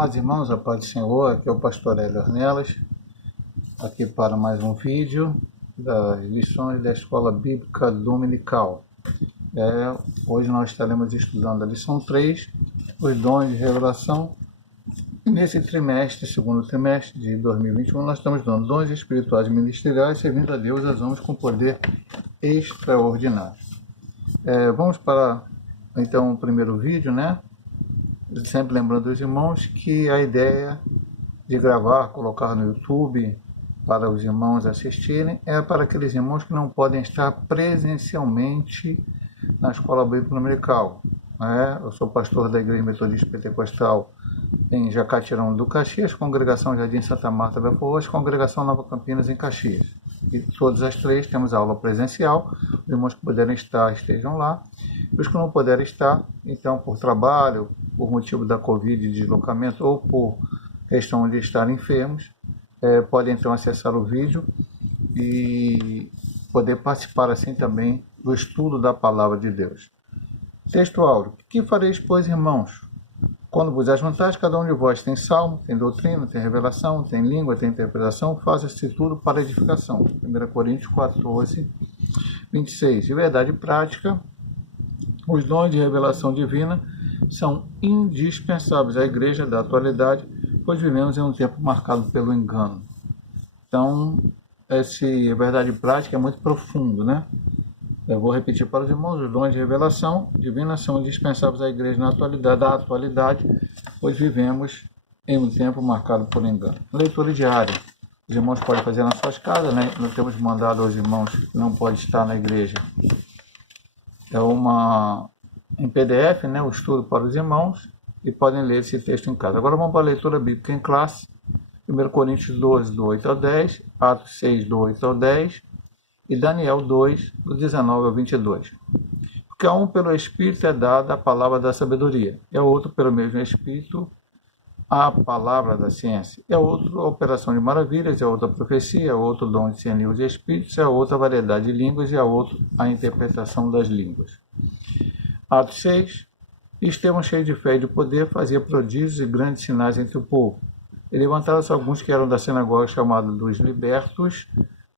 Amados irmãos, a paz do Senhor, aqui é o pastor Hélio Ornelas, aqui para mais um vídeo das lições da Escola Bíblica Dominical. Hoje nós estaremos estudando a lição 3, os dons de revelação. E nesse trimestre, segundo trimestre de 2021, nós estamos dando dons espirituais e ministeriais, servindo a Deus as homens com poder extraordinário. Vamos para, então, o primeiro vídeo, sempre lembrando os irmãos que a ideia de gravar, colocar no YouTube para os irmãos assistirem é para aqueles irmãos que não podem estar presencialmente na Escola Bíblica Dominical. Eu sou pastor da Igreja Metodista Pentecostal em Jacatirão do Caxias, Congregação Jardim Santa Marta, Belfort Roxo, Congregação Nova Campinas em Caxias. E todas as três temos aula presencial. Os irmãos que puderem estar, estejam lá. Os que não puderem estar, então, por trabalho, por motivo da Covid, de deslocamento ou por questão de estar enfermos, podem então acessar o vídeo e poder participar assim também do estudo da Palavra de Deus. Texto áureo. Que fareis, pois, irmãos? Quando vos ajuntais, cada um de vós tem salmo, tem doutrina, tem revelação, tem língua, tem interpretação, faça-se tudo para edificação. 1 Coríntios 14, 26. De verdade prática, os dons de revelação divina são indispensáveis à igreja da atualidade, pois vivemos em um tempo marcado pelo engano. Então, esse verdade prática é muito profundo, Eu vou repetir para os irmãos, os dons de revelação divina são indispensáveis à igreja da atualidade, pois vivemos em um tempo marcado por engano. Leitura diária. Os irmãos podem fazer nas suas casas, Nós temos mandado aos irmãos que não podem estar na igreja. Em PDF, o estudo para os irmãos, e podem ler esse texto em casa. Agora vamos para a leitura bíblica em classe. 1 Coríntios 12, do 8 ao 10, Atos 6, do 8 ao 10, e Daniel 2, do 19 ao 22. Porque a um pelo Espírito é dada a palavra da sabedoria, e a outro pelo mesmo Espírito a palavra da ciência, e a outro a operação de maravilhas, e a outra a profecia, e a outro o dom de discernir os espíritos, e a outra a variedade de línguas, e a outro a interpretação das línguas. Atos 6. Estevão, cheio de fé e de poder, fazia prodígios e grandes sinais entre o povo. E levantaram-se alguns que eram da sinagoga chamada dos libertos,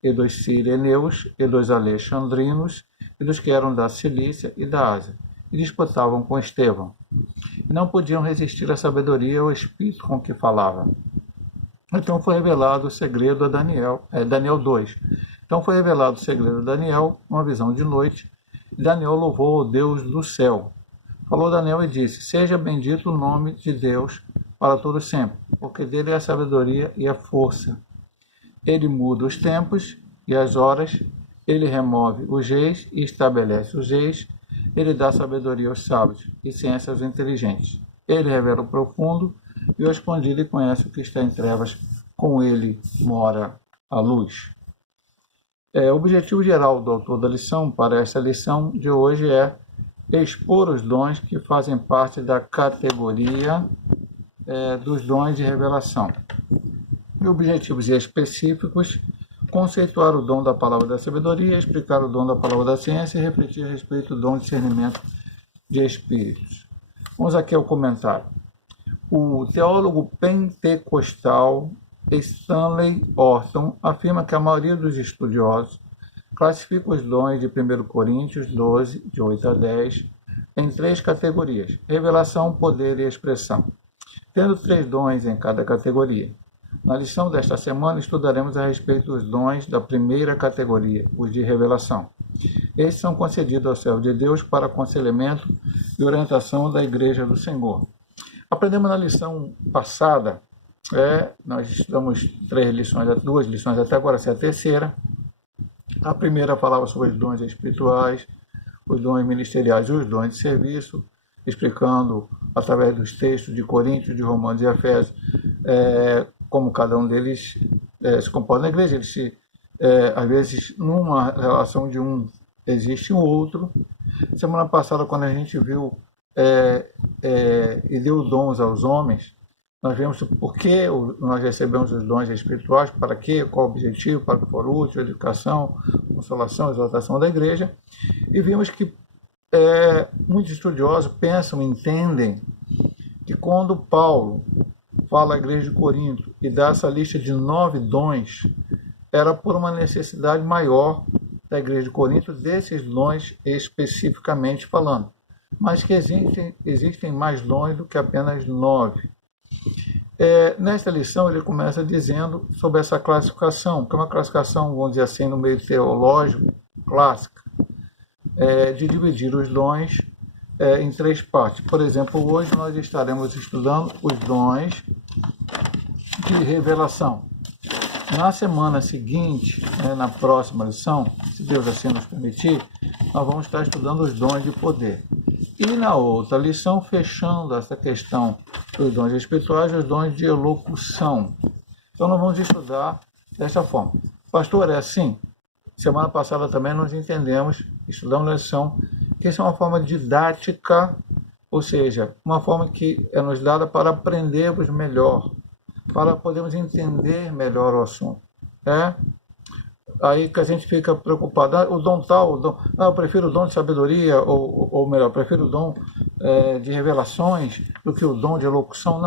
e dos sireneus, e dos alexandrinos, e dos que eram da Cilícia e da Ásia, e disputavam com Estevão. E não podiam resistir à sabedoria e ao espírito com que falava. Então foi revelado o segredo a Daniel, Daniel 2. Então foi revelado o segredo a Daniel, uma visão de noite, e Daniel louvou ao Deus do céu. Falou Daniel e disse: seja bendito o nome de Deus para todo sempre, porque dele é a sabedoria e a força. Ele muda os tempos e as horas, ele remove os reis e estabelece os reis, ele dá sabedoria aos sábios e ciência aos inteligentes. Ele revela o profundo e o escondido e conhece o que está em trevas, com ele mora a luz. O objetivo geral do autor da lição para esta lição de hoje é expor os dons que fazem parte da categoria dos dons de revelação. E objetivos específicos: conceituar o dom da palavra da sabedoria, explicar o dom da palavra da ciência e refletir a respeito do dom de discernimento de espíritos. Vamos aqui ao comentário. O teólogo pentecostal Stanley Orton afirma que a maioria dos estudiosos classifica os dons de 1 Coríntios 12, de 8 a 10, em 3 categorias: revelação, poder e expressão, tendo 3 dons em cada categoria. Na lição desta semana, estudaremos a respeito dos dons da primeira categoria, os de revelação. Estes são concedidos ao servo de Deus para aconselhamento e orientação da Igreja do Senhor. Aprendemos na lição passada, nós estudamos 2 lições até agora, essa é a terceira. A primeira falava sobre os dons espirituais, os dons ministeriais e os dons de serviço, explicando, através dos textos de Coríntios, de Romanos e Efésios, como cada um deles se comporta na igreja. Às vezes, numa relação de um, existe o outro. Semana passada, quando a gente viu e deu dons aos homens, nós vemos por que nós recebemos os dons espirituais, para quê, qual o objetivo, para que for útil, educação, consolação, exaltação da igreja. E vimos que muitos estudiosos pensam, entendem que quando Paulo fala à igreja de Corinto e dá essa lista de 9 dons, era por uma necessidade maior da igreja de Corinto, desses dons especificamente falando. Mas que existem mais dons do que apenas 9. Nesta lição, ele começa dizendo sobre essa classificação, que é uma classificação, vamos dizer assim, no meio teológico, clássica, de dividir os dons em 3 partes. Por exemplo, hoje nós estaremos estudando os dons de revelação. Na semana seguinte, na próxima lição, se Deus assim nos permitir, nós vamos estar estudando os dons de poder. E na outra lição, fechando essa questão dos dons espirituais, os dons de elocução. Então nós vamos estudar desta forma. Pastor, é assim? Semana passada também nós estudamos a lição, que isso é uma forma didática, ou seja, uma forma que é nos dada para aprendermos melhor, para podermos entender melhor o assunto. Aí que a gente fica preocupado, o dom tal, eu prefiro o dom de sabedoria, ou melhor, eu prefiro o dom de revelações do que o dom de elocução.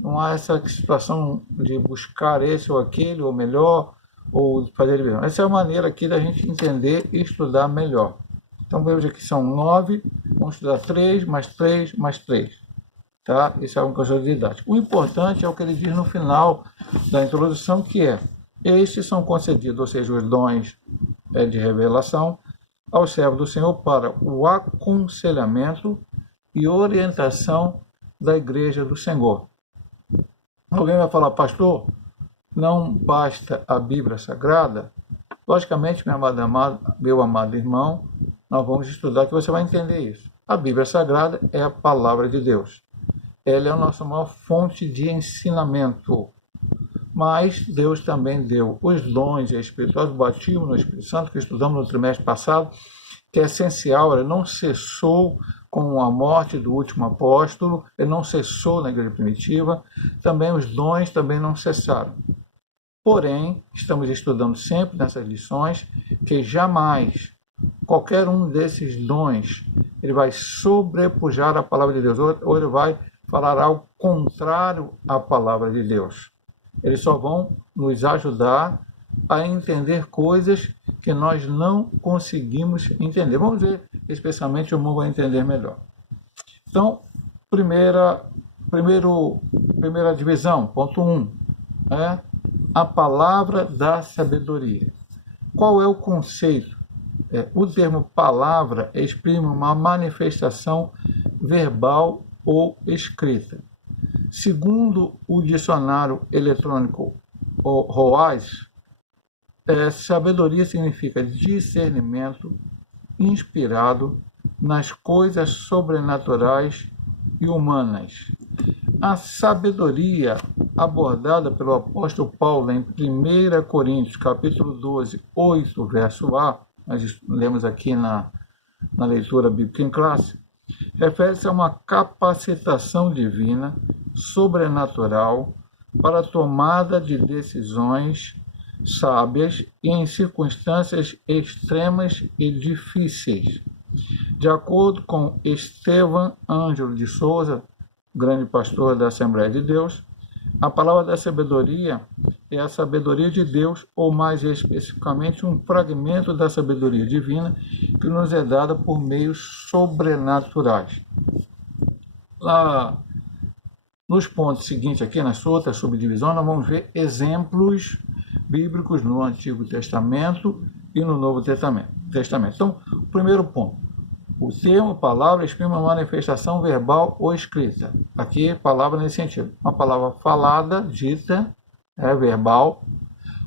Não há essa situação de buscar esse ou aquele, ou melhor, ou fazer divisão. Essa é a maneira aqui da gente entender e estudar melhor. Então veja que são 9, vamos estudar 3, mais 3, mais 3. Tá? Isso é uma coisa didática. O importante é o que ele diz no final da introdução, que estes são concedidos, ou seja, os dons de revelação, ao servo do Senhor para o aconselhamento e orientação da igreja do Senhor. Alguém vai falar, pastor, não basta a Bíblia Sagrada? Logicamente, meu amado irmão, nós vamos estudar que você vai entender isso. A Bíblia Sagrada é a palavra de Deus. Ela é a nossa maior fonte de ensinamento. Mas Deus também deu os dons espirituais, o batismo no Espírito Santo, que estudamos no trimestre passado, que é essencial, ele não cessou com a morte do último apóstolo, ele não cessou na igreja primitiva, também os dons também não cessaram. Porém, estamos estudando sempre nessas lições que jamais qualquer um desses dons ele vai sobrepujar a palavra de Deus, ou ele vai falar algo contrário à palavra de Deus. Eles só vão nos ajudar a entender coisas que nós não conseguimos entender. Vamos ver, especialmente, o irmão vai entender melhor. Então, primeira divisão, ponto 1, a palavra da sabedoria. Qual é o conceito? O termo palavra exprime uma manifestação verbal ou escrita. Segundo o dicionário eletrônico ROAS, sabedoria significa discernimento inspirado nas coisas sobrenaturais e humanas. A sabedoria abordada pelo apóstolo Paulo em 1 Coríntios, capítulo 12, 8, verso A, nós lemos aqui na leitura bíblica em classe, refere-se a uma capacitação divina, sobrenatural, para a tomada de decisões sábias e em circunstâncias extremas e difíceis. De acordo com Estevam Ângelo de Souza, grande pastor da Assembleia de Deus, a palavra da sabedoria é a sabedoria de Deus, ou mais especificamente um fragmento da sabedoria divina que nos é dada por meios sobrenaturais. Lá nos pontos seguintes aqui, na sua outra subdivisão, nós vamos ver exemplos bíblicos no Antigo Testamento e no Novo Testamento. Então, o primeiro ponto. O termo palavra exprime uma manifestação verbal ou escrita. Aqui, palavra nesse sentido. Uma palavra falada, dita, verbal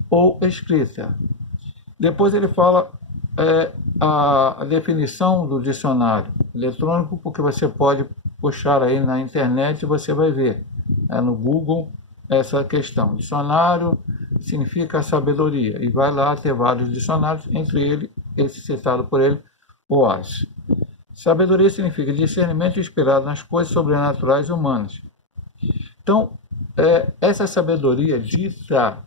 ou escrita. Depois ele fala a definição do dicionário eletrônico, porque você pode puxar aí na internet e você vai ver no Google essa questão. Dicionário significa sabedoria, e vai lá ter vários dicionários, entre eles, esse citado por ele, o AS. Sabedoria significa discernimento inspirado nas coisas sobrenaturais humanas. Então, essa sabedoria dita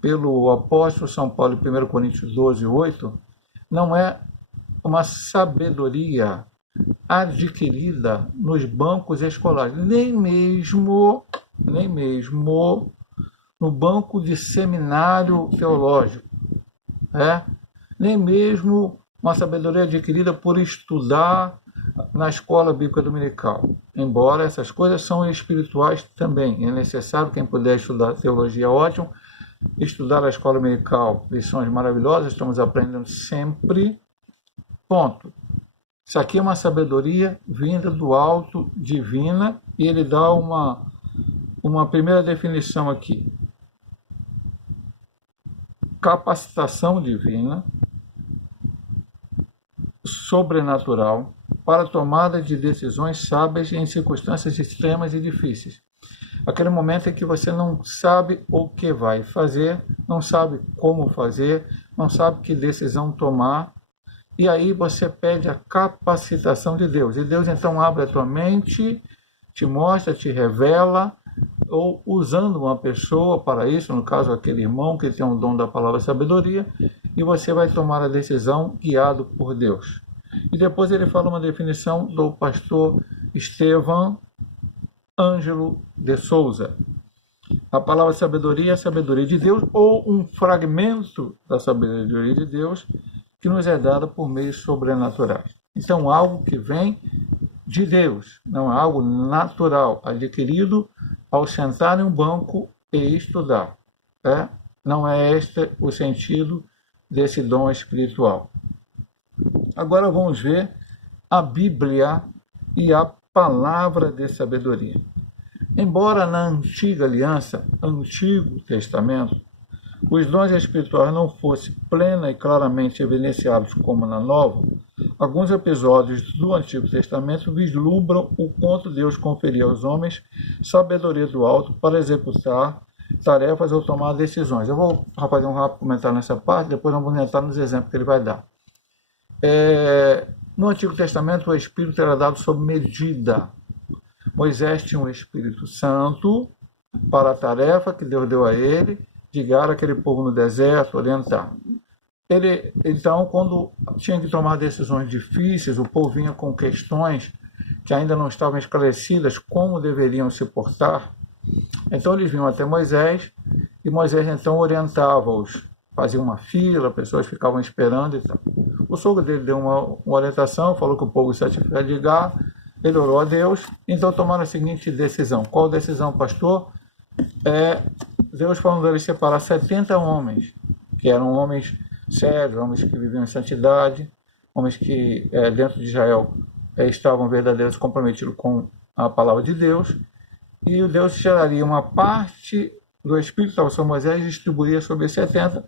pelo apóstolo São Paulo em 1 Coríntios 12, 8, não é uma sabedoria adquirida nos bancos escolares, nem mesmo nem mesmo no banco de seminário teológico, nem mesmo uma sabedoria adquirida por estudar na escola bíblica dominical. Embora essas coisas são espirituais também. É necessário, quem puder estudar teologia, ótimo. Estudar a escola dominical, lições maravilhosas, estamos aprendendo sempre. Ponto. Isso aqui é uma sabedoria vinda do alto, divina, e ele dá uma primeira definição aqui. Capacitação divina, sobrenatural, para a tomada de decisões sábias em circunstâncias extremas e difíceis. Aquele momento em que você não sabe o que vai fazer, não sabe como fazer, não sabe que decisão tomar, e aí você pede a capacitação de Deus. E Deus então abre a tua mente, te mostra, te revela, ou usando uma pessoa para isso, no caso aquele irmão que tem o dom da palavra sabedoria, e você vai tomar a decisão guiado por Deus. E depois ele fala uma definição do pastor Estevão Ângelo de Souza. A palavra sabedoria é a sabedoria de Deus, ou um fragmento da sabedoria de Deus que nos é dada por meios sobrenaturais. Então, algo que vem de Deus, não é algo natural, adquirido ao sentar em um banco e estudar. Não é este o sentido desse dom espiritual. Agora vamos ver a Bíblia e a palavra de sabedoria. Embora na antiga aliança, Antigo Testamento, os dons espirituais não fossem plena e claramente evidenciados como na Nova, alguns episódios do Antigo Testamento vislumbram o quanto Deus conferia aos homens sabedoria do alto para executar tarefas ou tomar decisões. Eu vou fazer um rápido comentário nessa parte, depois vamos entrar nos exemplos que ele vai dar. No Antigo Testamento, o Espírito era dado sob medida. Moisés tinha um Espírito Santo para a tarefa que Deus deu a ele, de guiar aquele povo no deserto, orientar. Então, quando tinha que tomar decisões difíceis, o povo vinha com questões que ainda não estavam esclarecidas, como deveriam se portar. Então, eles vinham até Moisés, e Moisés, então, orientava-os. Fazia uma fila, pessoas ficavam esperando e tal. O sogro dele deu uma orientação, falou que o povo se tinha de ligar, ele orou a Deus, então tomaram a seguinte decisão. Qual decisão, pastor? Deus falando ele separar 70 homens, que eram homens sérios, homens que viviam em santidade, homens que dentro de Israel estavam verdadeiramente comprometidos com a palavra de Deus, e o Deus geraria uma parte do Espírito que estava sobre Moisés e distribuiria sobre os 70,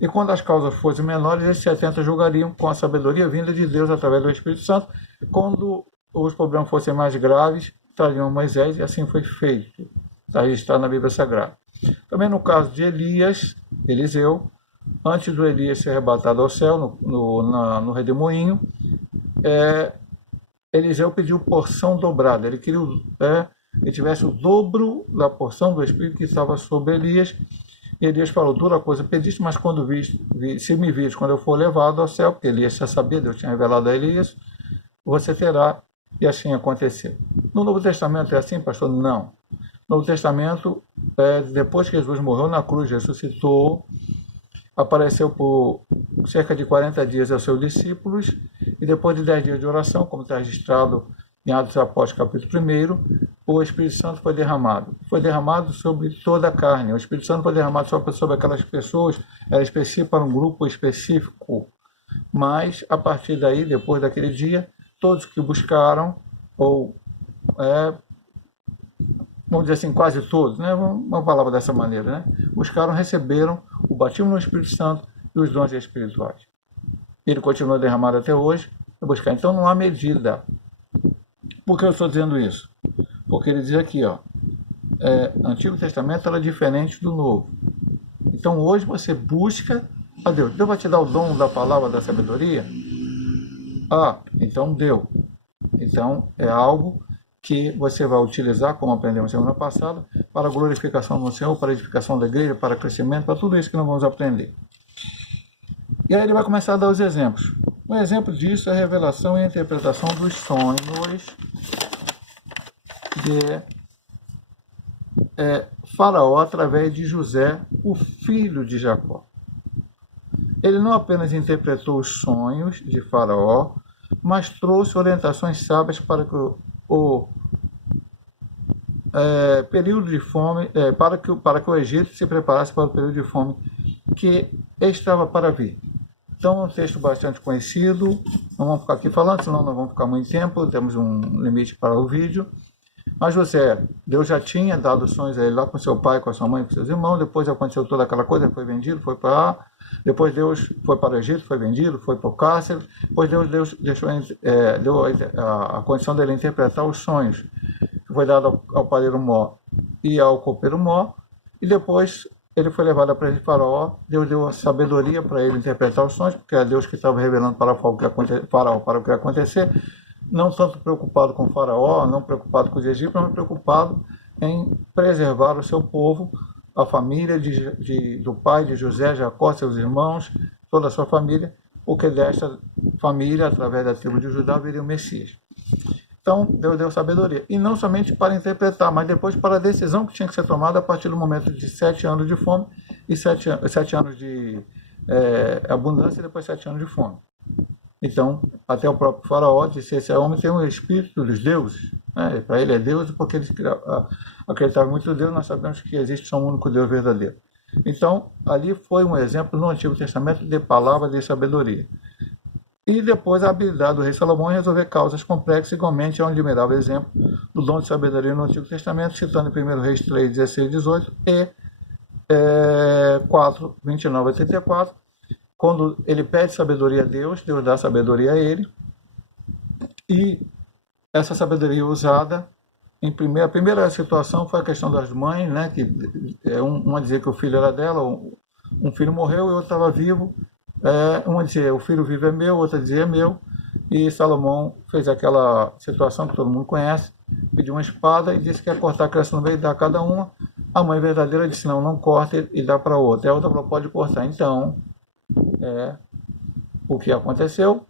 e quando as causas fossem menores, esses 70 julgariam com a sabedoria vinda de Deus através do Espírito Santo. Quando os problemas fossem mais graves, trariam Moisés, e assim foi feito. Está registrado na Bíblia Sagrada. Também no caso de Eliseu, antes do Elias ser arrebatado ao céu, no redemoinho, Eliseu pediu porção dobrada. Ele queria que tivesse o dobro da porção do Espírito que estava sobre Elias. E Elias falou: dura coisa pediste, mas quando se me vires, quando eu for levado ao céu, porque Elias já sabia, Deus tinha revelado a Elias, você terá. E assim aconteceu. No Novo Testamento é assim, pastor? Não. No Novo Testamento, depois que Jesus morreu na cruz, ressuscitou, apareceu por cerca de 40 dias aos seus discípulos, e depois de 10 dias de oração, como está registrado em Atos dos Apóstolos, capítulo 1, o Espírito Santo foi derramado. Foi derramado sobre toda a carne. O Espírito Santo foi derramado só sobre aquelas pessoas, era específico para um grupo específico. Mas, a partir daí, depois daquele dia, todos que buscaram, vamos dizer assim, quase todos, uma palavra dessa maneira, buscaram, receberam o batismo no Espírito Santo e os dons espirituais. Ele continua derramado até hoje, buscar. Então não há medida. Por que eu estou dizendo isso? Porque ele diz aqui, Antigo Testamento era diferente do Novo. Então hoje você busca a Deus. Deus vai te dar o dom da palavra da sabedoria? Então deu. Então é algo que você vai utilizar, como aprendemos semana passada, para a glorificação do Senhor, para a edificação da igreja, para crescimento, para tudo isso que nós vamos aprender. E aí ele vai começar a dar os exemplos. Um exemplo disso é a revelação e a interpretação dos sonhos Faraó através de José, o filho de Jacó. Ele não apenas interpretou os sonhos de Faraó, mas trouxe orientações sábias para que o período de fome, para que o Egito se preparasse para o período de fome que estava para vir. Então, é um texto bastante conhecido, não vamos ficar aqui falando, senão não vamos ficar muito tempo, temos um limite para o vídeo. Mas José, Deus já tinha dado sonhos a ele lá com seu pai, com a sua mãe, com seus irmãos, depois aconteceu toda aquela coisa, foi vendido, foi para lá, depois Deus foi para o Egito, foi vendido, foi para o cárcere, depois Deus deu a condição dele interpretar os sonhos, que foi dado ao padeiro Mó e ao copeiro Mó, e depois ele foi levado à presença de Faraó, Deus deu a sabedoria para ele interpretar os sonhos, porque é Deus que estava revelando para Faraó para o que ia acontecer, não tanto preocupado com Faraó, não preocupado com os egípcios, mas preocupado em preservar o seu povo, a família do pai de José, Jacó, seus irmãos, toda a sua família, porque desta família, através da tribo de Judá, viria o Messias. Então, Deus deu sabedoria. E não somente para interpretar, mas depois para a decisão que tinha que ser tomada a partir do momento de 7 anos de fome e 7 anos de abundância e depois 7 anos de fome. Então, até o próprio Faraó disse: esse homem tem um espírito dos deuses. Né? Para ele é Deus, porque ele acreditava muito em Deus, nós sabemos que existe só um único Deus verdadeiro. Então, ali foi um exemplo no Antigo Testamento de palavra de sabedoria. E depois a habilidade do rei Salomão em resolver causas complexas, igualmente é um admirável exemplo do dom de sabedoria no Antigo Testamento, citando em 1 Reis 3, 16, 18 e 4, 29 a 34, quando ele pede sabedoria a Deus, Deus dá sabedoria a ele, e essa sabedoria usada, a primeira situação foi a questão das mães, né, que uma dizia que o filho era dela, um filho morreu e outro estava vivo, uma dizia o filho vivo é meu, outra dizia é meu, e Salomão fez aquela situação que todo mundo conhece, pediu uma espada e disse que ia cortar a criança no meio e dar a cada uma. A mãe verdadeira disse: não corta e dá para outra. E a outra falou: pode cortar. Então, o que aconteceu,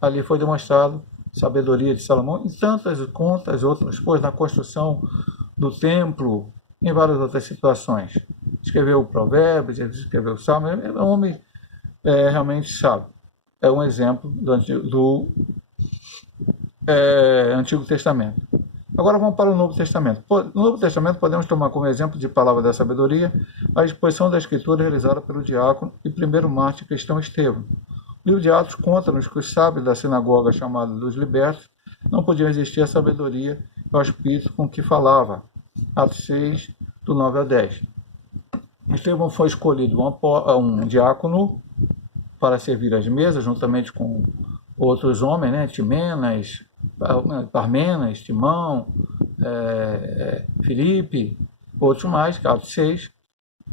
ali foi demonstrado sabedoria de Salomão e tantas quantas outras coisas na construção do templo, em várias outras situações. Escreveu Provérbios, escreveu Salmo, é um homem realmente sábio. É um exemplo do Antigo Testamento. Agora vamos para o Novo Testamento. No Novo Testamento podemos tomar como exemplo de palavra da sabedoria a exposição da Escritura realizada pelo diácono e primeiro mártir cristão Estevão. O livro de Atos conta-nos que os sábios da sinagoga chamada dos libertos não podiam resistir à sabedoria e ao espírito com que falava. Atos 6, do 9 ao 10. Estevão foi escolhido um diácono para servir as mesas, juntamente com outros homens, né? Timenas, Parmenas, Timão, Filipe, outros mais, Atos 6.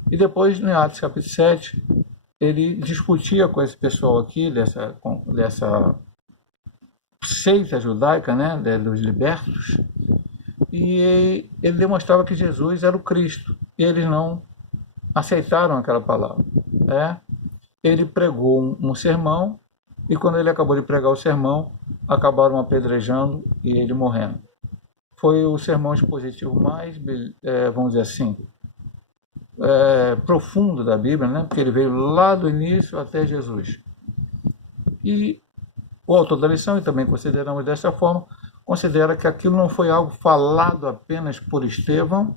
E depois, em Atos capítulo 7, ele discutia com esse pessoal aqui, dessa seita judaica, né, dos libertos, e ele demonstrava que Jesus era o Cristo, e eles não aceitaram aquela palavra. Ele pregou um sermão, e quando ele acabou de pregar o sermão, acabaram apedrejando e ele morrendo. Foi o sermão expositivo mais, vamos dizer assim, profundo da Bíblia, né? Porque ele veio lá do início até Jesus. E o autor da lição, e também consideramos dessa forma, considera que aquilo não foi algo falado apenas por Estevão,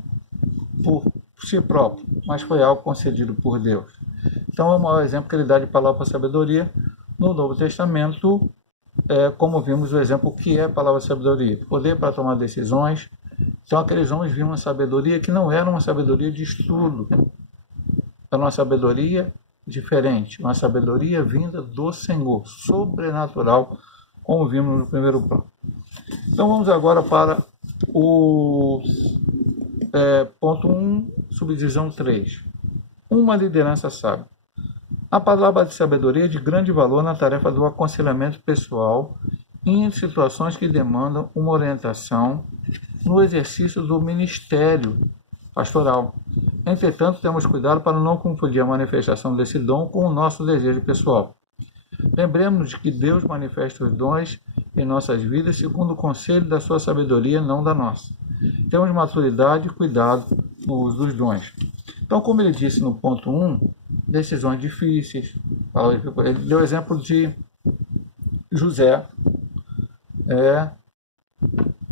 por si próprio, mas foi algo concedido por Deus. Então é o maior exemplo que ele dá de palavra para sabedoria. No Novo Testamento, como vimos o exemplo, o que é a palavra sabedoria? Poder para tomar decisões. Então aqueles homens viam uma sabedoria que não era uma sabedoria de estudo, era uma sabedoria diferente, uma sabedoria vinda do Senhor, sobrenatural, como vimos no primeiro plano. Então vamos agora para o ponto 1, subdivisão 3. Uma liderança sábia. A palavra de sabedoria é de grande valor na tarefa do aconselhamento pessoal em situações que demandam uma orientação no exercício do ministério pastoral. Entretanto, temos cuidado para não confundir a manifestação desse dom com o nosso desejo pessoal. Lembremos de que Deus manifesta os dons em nossas vidas segundo o conselho da sua sabedoria, não da nossa. Temos maturidade e cuidado no uso dos dons. Então, como ele disse no ponto 1, decisões difíceis. Ele deu o exemplo de José.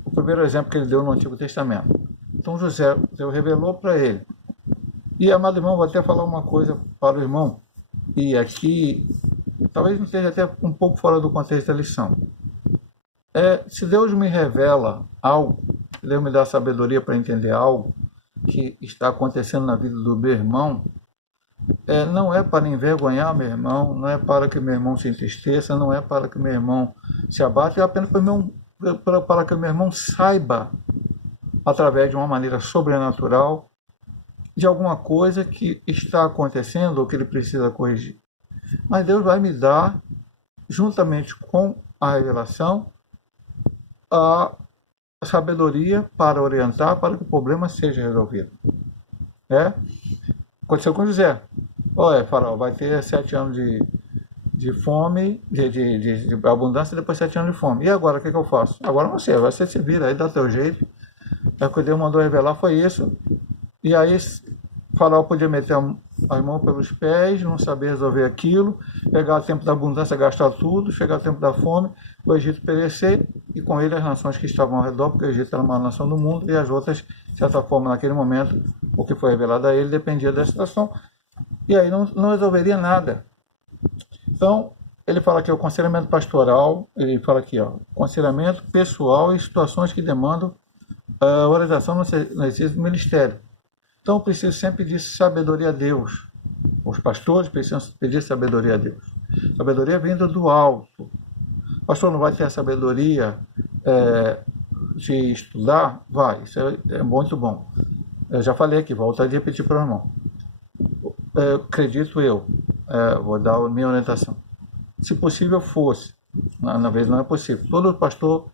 O primeiro exemplo que ele deu no Antigo Testamento. Então, José, Deus revelou para ele. E, amado irmão, vou até falar uma coisa para o irmão. E aqui, talvez não esteja até um pouco fora do contexto da lição. Se Deus me revela algo, se Deus me dá sabedoria para entender algo que está acontecendo na vida do meu irmão, não é para envergonhar meu irmão, não é para que meu irmão se entristeça, não é para que meu irmão se abate, é apenas para que meu irmão saiba, através de uma maneira sobrenatural, de alguma coisa que está acontecendo ou que ele precisa corrigir. Mas Deus vai me dar, juntamente com a revelação, a sabedoria para orientar para que o problema seja resolvido. Aconteceu com José. Olha, Faraó, vai ter 7 anos de fome, de abundância, e depois 7 anos de fome. E agora, o que eu faço? Agora não sei, você se vira aí, dá teu jeito. O que Deus mandou revelar foi isso. E aí, Faraó podia meter a mão pelos pés, não saber resolver aquilo, pegar o tempo da abundância, gastar tudo, chegar o tempo da fome, o Egito perecer, e com ele as nações que estavam ao redor, porque o Egito era uma nação do mundo, e as outras, de certa forma, naquele momento, o que foi revelado a ele dependia da situação, e aí não resolveria nada. Então, ele fala aqui o aconselhamento pastoral, ele fala aqui, aconselhamento pessoal em situações que demandam orientação no exercício do ministério. Então, eu preciso sempre pedir sabedoria a Deus. Os pastores precisam pedir sabedoria a Deus. Sabedoria vinda do alto. O pastor não vai ter a sabedoria de estudar? Vai, isso é muito bom. Eu já falei aqui, vou voltar a repetir para o irmão. Acredito eu, vou dar a minha orientação. Se possível fosse, na vez não é possível, todo pastor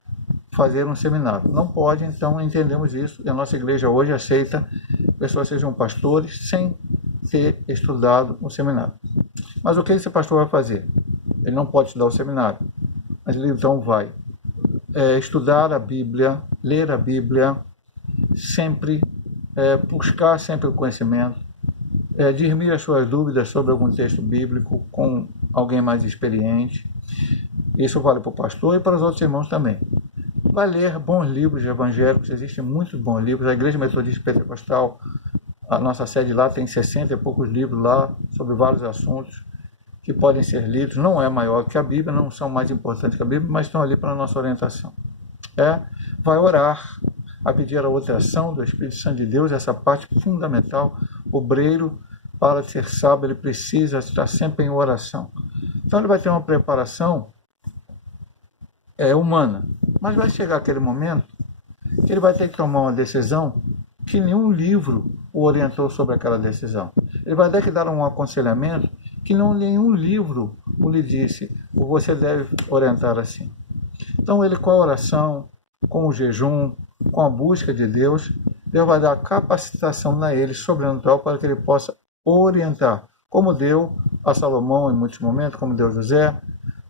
fazer um seminário. Não pode, então entendemos isso, e a nossa igreja hoje aceita que pessoas sejam pastores sem ter estudado um seminário. Mas o que esse pastor vai fazer? Ele não pode estudar o seminário, mas ele então vai estudar a Bíblia, ler a Bíblia, sempre buscar sempre o conhecimento, dirimir as suas dúvidas sobre algum texto bíblico com alguém mais experiente. Isso vale para o pastor e para os outros irmãos também. Vai ler bons livros evangélicos, existem muitos bons livros. A Igreja Metodista Pentecostal, a nossa sede lá, tem 60 e poucos livros lá sobre vários assuntos que podem ser lidos. Não é maior que a Bíblia, não são mais importantes que a Bíblia, mas estão ali para a nossa orientação. Vai orar, a pedir a orientação do Espírito Santo de Deus, essa parte fundamental. O obreiro, para ser sábio, ele precisa estar sempre em oração. Então ele vai ter uma preparação humana, mas vai chegar aquele momento que ele vai ter que tomar uma decisão que nenhum livro o orientou sobre aquela decisão. Ele vai ter que dar um aconselhamento que nenhum livro o lhe disse, ou você deve orientar assim. Então ele, com a oração, com o jejum, com a busca de Deus, Deus vai dar capacitação a ele sobrenatural para que ele possa orientar, como deu a Salomão em muitos momentos, como deu a José,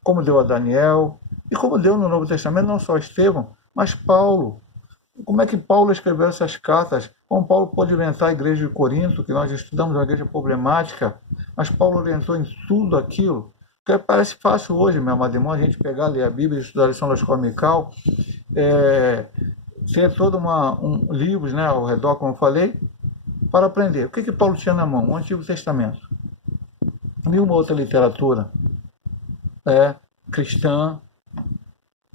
como deu a Daniel, e como deu no Novo Testamento, não só Estevão, mas Paulo. Como é que Paulo escreveu essas cartas? Como Paulo pode orientar a igreja de Corinto, que nós estudamos uma igreja problemática, mas Paulo orientou em tudo aquilo. Que parece fácil hoje, meu amado irmão, a gente pegar, ler a Bíblia, estudar a lição da escola dominical, ter todo livros ao redor, como eu falei, para aprender. O que Paulo tinha na mão? O Antigo Testamento. Nenhuma outra literatura cristã.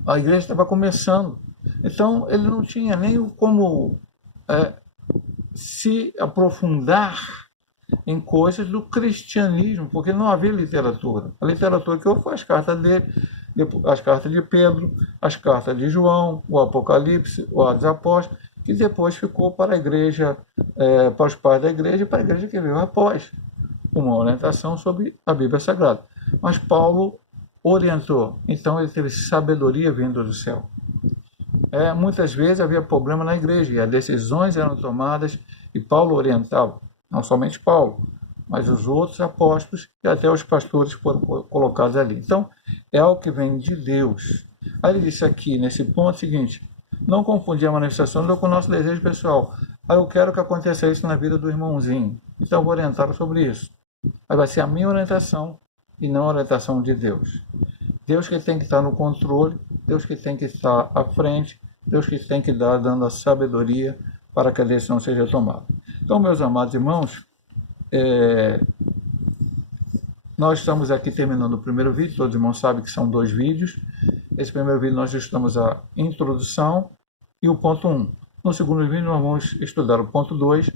A igreja estava começando. Então, ele não tinha nem como se aprofundar em coisas do cristianismo, porque não havia literatura. A literatura que houve foi as cartas dele, as cartas de Pedro, as cartas de João, o Apocalipse, o Atos dos Apóstolos, que depois ficou para a igreja, para os pais da igreja e para a igreja que veio após, uma orientação sobre a Bíblia Sagrada. Mas Paulo orientou, então ele teve sabedoria vindo do céu. Muitas vezes havia problema na igreja e as decisões eram tomadas e Paulo orientava, não somente Paulo, mas os outros apóstolos e até os pastores foram colocados ali. Então, é algo que vem de Deus. Aí ele disse aqui, nesse ponto seguinte, Não confundir a manifestação com o nosso desejo pessoal. Eu quero que aconteça isso na vida do irmãozinho, então eu vou orientá-lo sobre isso. Aí vai ser a minha orientação e não a orientação de Deus. Deus que tem que estar no controle, Deus que tem que estar à frente, Deus que tem que dar dando a sabedoria para que a decisão seja tomada. Então, meus amados irmãos, nós estamos aqui terminando o primeiro vídeo, todos os irmãos sabem que são 2 vídeos. Esse primeiro vídeo nós estudamos a introdução e o ponto 1. No segundo vídeo nós vamos estudar o ponto 2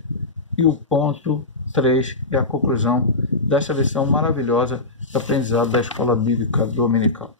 e o ponto 3, que é a conclusão dessa lição maravilhosa do aprendizado da Escola Bíblica Dominical.